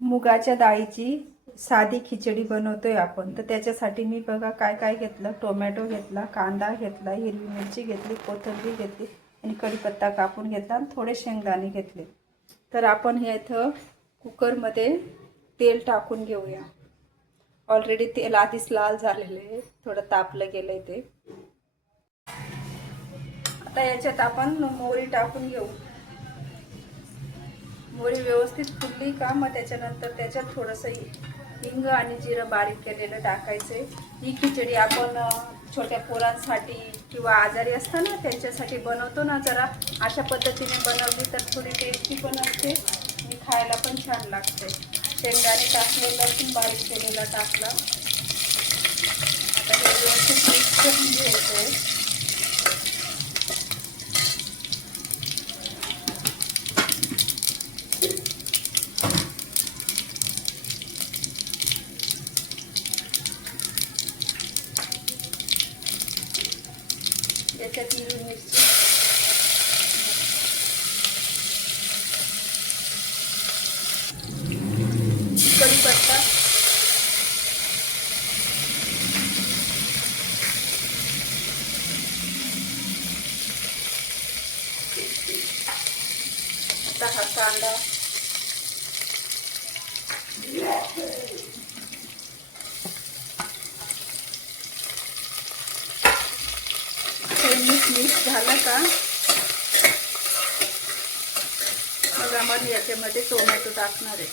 मुगाच्या डाळीची साधी खिचडी बनवतोय आपण. तर त्याच्यासाठी मी बघा काय काय घेतलं. टोमॅटो घेतला, कांदा घेतला, हिरवी मिरची घेतली, कोथिंबीर घेतली आणि कढीपत्ता कापून घेतला आणि थोडे शेंगदाणे घेतले. तर आपण हे इथं कुकरमध्ये तेल टाकून घेऊया. ऑलरेडी तेल आधीच लाल झालेलं आहे, थोडं तापलं गेलंय ते. आता याच्यात आपण मोहरी टाकून घेऊ. मोहरी व्यवस्थित फुलली का मग त्याच्यानंतर त्याच्यात थोडंसं हिंग आणि जिरं बारीक केलेलं टाकायचे. ही खिचडी आपण छोट्या पोरांसाठी किंवा आजारी असताना त्यांच्यासाठी बनवतो ना, जरा अशा पद्धतीने बनवली तर थोडी टेस्टी पण असते आणि खायला पण छान लागते. शेंगदाणे टाकले, लसूण बारीक केलेला टाकला. आता हे व्यवस्थित मिक्स करून घ्यायचं. याच्यात हिरवी मिरची, कढीपत्ता, आता हा कांदा, मिक्स झालं का मग आपण याच्यामध्ये टोमॅटो टाकणार आहे.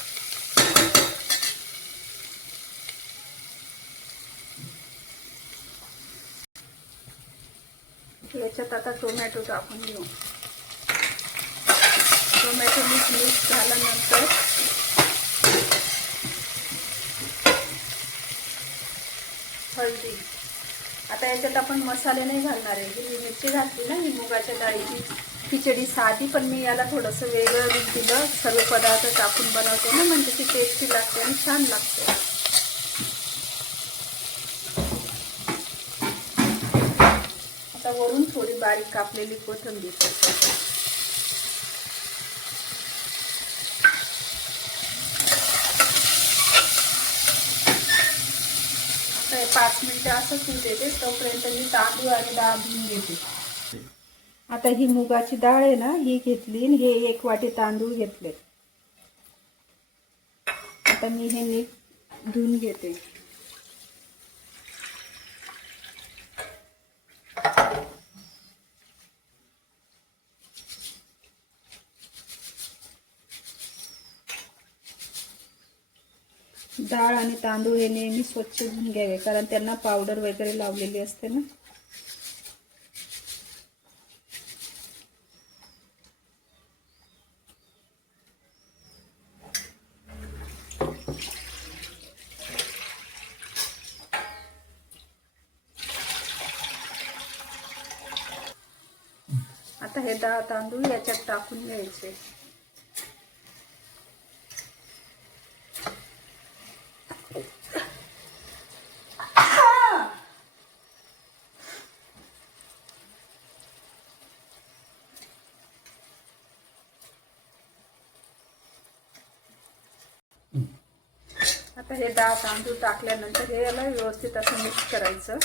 याच्यात आता टोमॅटो टाकून घेऊ. टोमॅटो मिक्स झाल्यानंतर हळदी. आता याच्यात आपण मसाले नाही घालणार आहे. हिरवी मिरची घातली ना, ही मुगाच्या डाळीची खिचडी साधी, पण मी याला थोडंसं वेगळं रूप दिलं. सर्व पदार्थ टाकून बनवते ना, म्हणजे ती टेस्टी लागते आणि छान लागते. आता वरून थोडी बारीक कापलेली कोथिंबीर. आता 5 मिनिटं असं होऊ देते. तोपर्यंत मी तांदूळ आणि डाळ धुवून घेते. आता ही मुगाची डाळ आहे ना, ही घेतली आणि हे 1 वाटी तांदूळ घेतले. आता मी हे नीट धुवून घेते. डाळ आणि तांदूळ हे नेहमी स्वच्छ धुवून घ्यावे, कारण त्यांना पावडर वगैरे लावलेली असते ना. आता हे डाळ तांदूळ याच्यात टाकून घ्यायचे. आता हे डाळ तांदूळ टाकल्यानंतर हे याला व्यवस्थित असं मिक्स करायचं.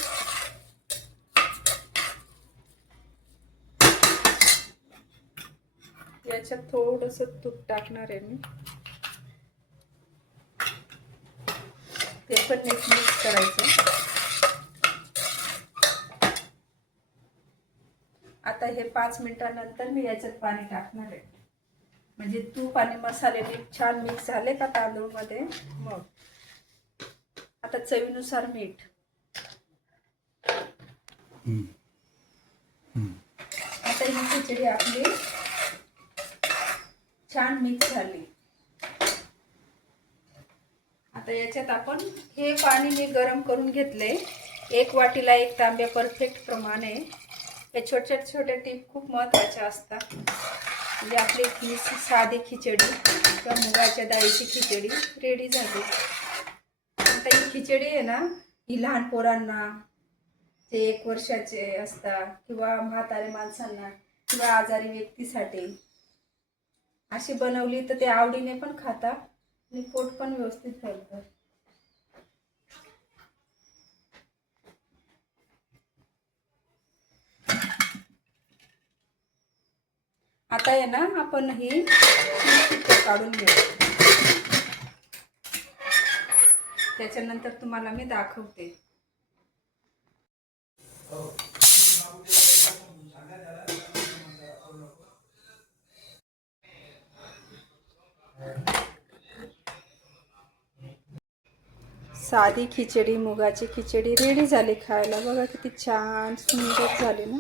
याच्यात थोडंसं तूप टाकणार आहे मी. ते पण मिक्स करायचं. आता हे 5 मिनिटांनंतर मी याच्यात पाणी टाकणार आहे. म्हणजे तूप आणि मसाले छान मिक्स झाले का तांदूळ मध्ये. मग आता चवीनुसार मीठ. आता ही खिचडी आपली छान मिक्स झाली. आता याच्यात आपण हे पाणी मी गरम करून घेतले. 1 वाटीला 1 तांब्या परफेक्ट प्रमाण आहे. हे छोटे छोटे टिप खूप महत्त्वाचे असतात. म्हणजे आपली साधी खिचडी किंवा मुगाच्या डाळीची खिचडी रेडी झाली. आता ही खिचडी आहे ना, ही लहान पोरांना, जे 1 वर्षाचे असतात किंवा म्हातारे माणसांना किंवा आजारी व्यक्तीसाठी अशी बनवली तर ते आवडीने पण खातात आणि पोट पण व्यवस्थित राहील. आता आहे ना आपण ही काढून घेऊ. त्याच्यानंतर तुम्हाला मी दाखवते. साधी खिचडी, मुगाची खिचडी रेडी झाली खायला. बघा किती छान सुंदर झाली ना.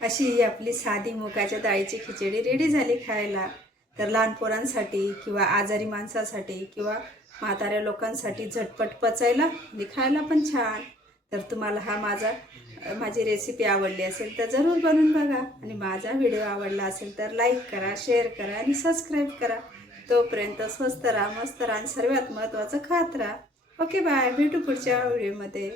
अशी ही आपली साधी मुगाच्या डाळीची खिचडी रेडी झाली खायला. तर लहान पोरांसाठी किंवा आजारी माणसासाठी किंवा म्हाताऱ्या लोकांसाठी झटपट पचायला आणि खायला पण छान. तर तुम्हाला माझी रेसिपी आवडली असेल तर जरूर बनवून बघा. आणि माझा व्हिडिओ आवडला असेल तर लाईक करा, शेअर करा आणि सबस्क्राईब करा. तोपर्यंत स्वस्त राहा, मस्त राहा आणि सर्वात महत्त्वाचं खात राहा. Okay bye. भेटू पुढच्या व्हिडिओमध्ये.